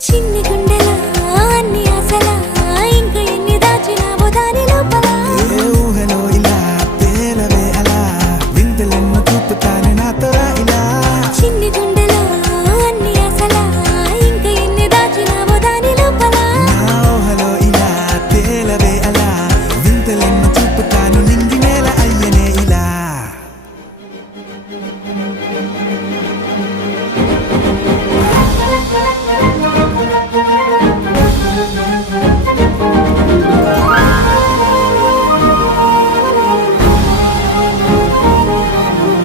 చిన్ని గుండెలా అన్ని ఆశలా ఇంకా ఎన్ని దాచినావో దాని లోపల ఏ ఊహలో ఇలా తేలవే అలా వింతలెన్నో చూపుతానే నాతో